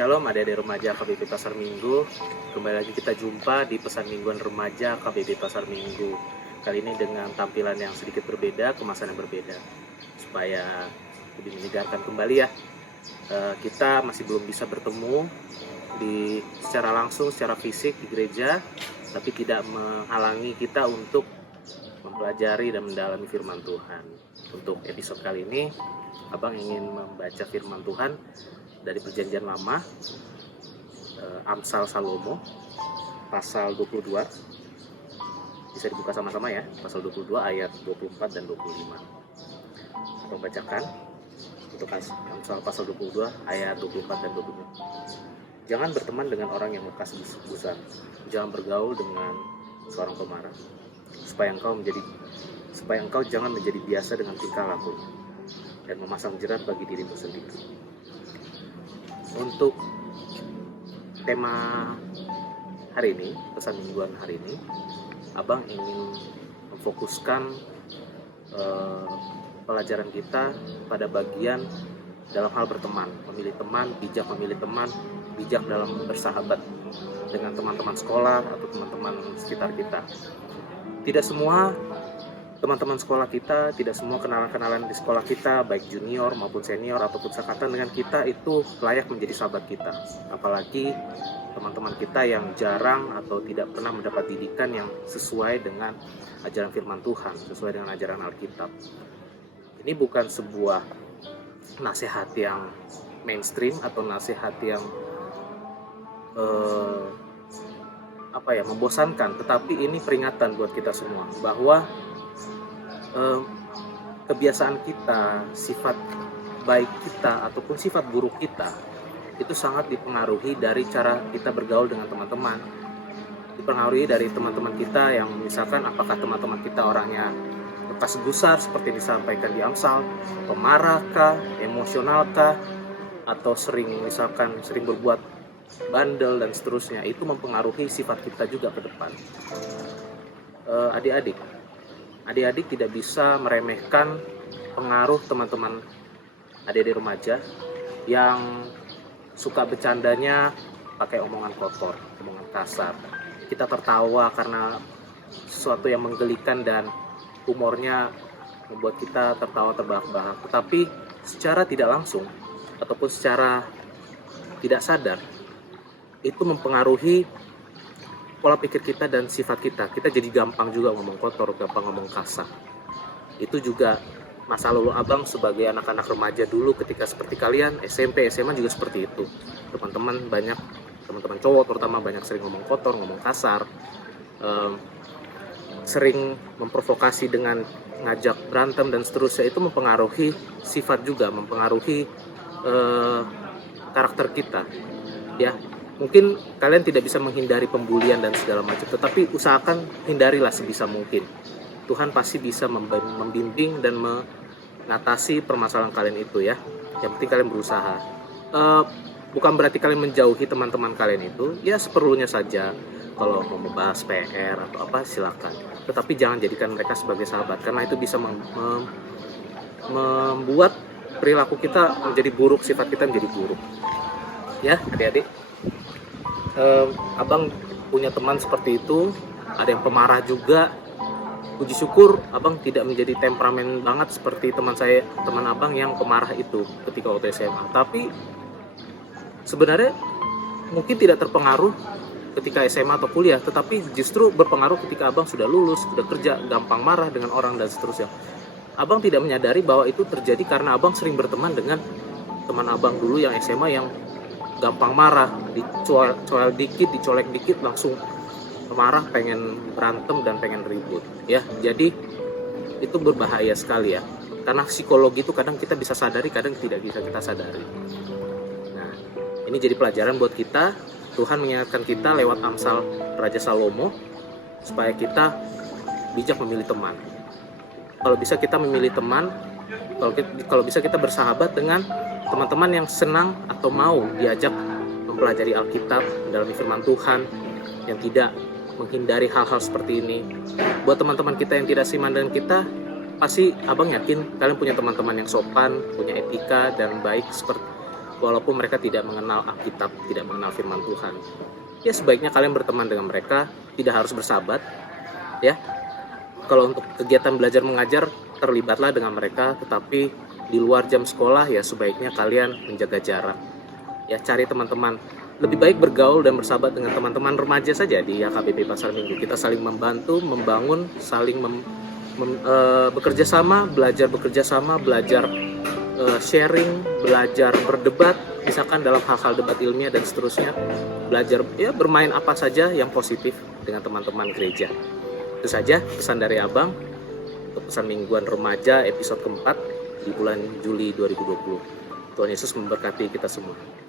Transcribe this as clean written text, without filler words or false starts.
Shalom adik-adik remaja KBP Pasar Minggu. Kembali lagi kita jumpa di pesan mingguan remaja KBP Pasar Minggu. Kali ini dengan tampilan yang sedikit berbeda, kemasan yang berbeda, supaya lebih menyegarkan kembali ya. Kita masih belum bisa bertemu secara langsung, secara fisik di gereja, tapi tidak menghalangi kita untuk mempelajari dan mendalami firman Tuhan. Untuk episode kali ini, Abang ingin membaca firman Tuhan dari Perjanjian Lama, Amsal Salomo, pasal 22. Bisa dibuka sama-sama ya, pasal 22 ayat 24 dan 25. Abang bacakan untuk Amsal pasal 22 ayat 24 dan 25. Jangan berteman dengan orang yang lekas gusar. Jangan bergaul dengan seorang pemarah, supaya engkau jangan menjadi biasa dengan tingkah laku dan memasang jerat bagi dirimu sendiri. Untuk tema hari ini, pesan mingguan hari ini, Abang ingin memfokuskan pelajaran kita pada bagian dalam hal berteman, memilih teman, bijak dalam bersahabat dengan teman-teman sekolah atau teman-teman sekitar kita. Tidak semua teman-teman sekolah kita, tidak semua kenalan-kenalan di sekolah kita, baik junior maupun senior ataupun seangkatan dengan kita, itu layak menjadi sahabat kita. Apalagi teman-teman kita yang jarang atau tidak pernah mendapat didikan yang sesuai dengan ajaran firman Tuhan, sesuai dengan ajaran Alkitab. Ini bukan sebuah nasihat yang mainstream atau nasihat yang membosankan, tetapi ini peringatan buat kita semua bahwa kebiasaan kita, sifat baik kita ataupun sifat buruk kita itu sangat dipengaruhi dari cara kita bergaul dengan teman-teman. Dipengaruhi dari teman-teman kita yang misalkan apakah teman-teman kita orangnya lekas gusar seperti disampaikan di Amsal, pemarah kah, emosional kah, atau sering berbuat bandel dan seterusnya. Itu mempengaruhi sifat kita juga ke depan. Adik-adik tidak bisa meremehkan pengaruh teman-teman adik-adik remaja yang suka bercandanya pakai omongan kotor, omongan kasar. Kita tertawa karena sesuatu yang menggelikan dan humornya membuat kita tertawa terbahak-bahak. Tetapi secara tidak langsung ataupun secara tidak sadar, itu mempengaruhi pola pikir kita dan sifat kita. Kita jadi gampang juga ngomong kotor, gampang ngomong kasar. Itu juga masa lalu Abang sebagai anak-anak remaja dulu ketika seperti kalian, SMP, SMA juga seperti itu. Teman-teman cowok terutama banyak sering ngomong kotor, ngomong kasar, sering memprovokasi dengan ngajak berantem dan seterusnya. Itu mempengaruhi sifat juga, mempengaruhi karakter kita. Ya, mungkin kalian tidak bisa menghindari pembulian dan segala macam, tetapi usahakan hindarilah sebisa mungkin. Tuhan pasti bisa membimbing dan mengatasi permasalahan kalian itu ya. Yang penting kalian berusaha. Bukan berarti kalian menjauhi teman-teman kalian itu, ya seperlunya saja. Kalau mau membahas PR atau apa silakan. Tetapi jangan jadikan mereka sebagai sahabat, karena itu bisa membuat perilaku kita menjadi buruk, sifat kita menjadi buruk. Ya, adik-adik. Abang punya teman seperti itu, ada yang pemarah juga. Puji syukur Abang tidak menjadi temperamen banget seperti teman Abang yang pemarah itu ketika waktu SMA. Tapi sebenarnya mungkin tidak terpengaruh ketika SMA atau kuliah, tetapi justru berpengaruh ketika Abang sudah lulus, sudah kerja, gampang marah dengan orang dan seterusnya. Abang tidak menyadari bahwa itu terjadi karena Abang sering berteman dengan teman Abang dulu yang SMA yang gampang marah, dicolek dikit langsung marah, pengen berantem dan pengen ribut ya. Jadi itu berbahaya sekali ya, karena psikologi itu kadang kita bisa sadari, kadang tidak bisa kita sadari. Nah, ini jadi pelajaran buat kita. Tuhan mengingatkan kita lewat Amsal Raja Salomo supaya kita bijak memilih teman. Kalau bisa kita memilih teman, kalau bisa kita bersahabat dengan teman-teman yang senang atau mau diajak mempelajari Alkitab, mendalami firman Tuhan, yang tidak menghindari hal-hal seperti ini. Buat teman-teman kita yang tidak seiman dengan kita, pasti Abang yakin kalian punya teman-teman yang sopan, punya etika dan baik walaupun mereka tidak mengenal Alkitab, tidak mengenal firman Tuhan. Ya sebaiknya kalian berteman dengan mereka, tidak harus bersahabat, ya. Kalau untuk kegiatan belajar mengajar, terlibatlah dengan mereka, tetapi di luar jam sekolah ya sebaiknya kalian menjaga jarak. Ya, cari teman-teman. Lebih baik bergaul dan bersahabat dengan teman-teman remaja saja di HKBP Pasar Minggu. Kita saling membantu, membangun, saling bekerja sama, belajar bekerja sama, belajar sharing, belajar berdebat, misalkan dalam hal-hal debat ilmiah dan seterusnya. Belajar ya bermain apa saja yang positif dengan teman-teman gereja. Itu saja pesan dari Abang untuk pesan mingguan remaja episode keempat di bulan Juli 2020. Tuhan Yesus memberkati kita semua.